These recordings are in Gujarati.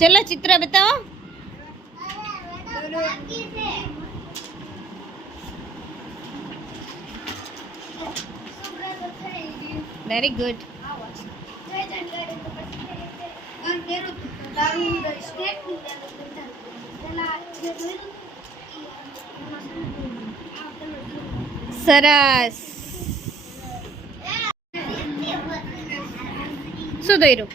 चलो चित्र बताओ। Very good. सरस। શું દોર્યું?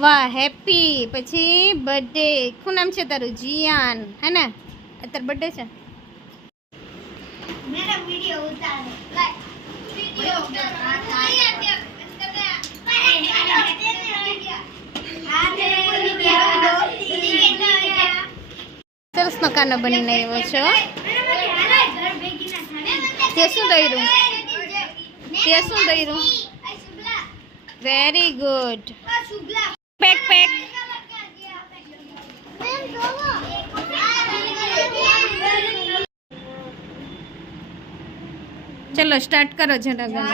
वाह हैप्पी પછી બર્થડે શું નામ છે તારું? જીયાન હે ને? અત્યારે બર્થડે છે. मेरा वीडियो उतार लाइक वीडियो સરસ નો કાનો બનીને આવ્યો છો. તે શું દોર્યું? તે શું દોર્યું? Very good. Pack pack. चलो स्टार्ट करो जनगण।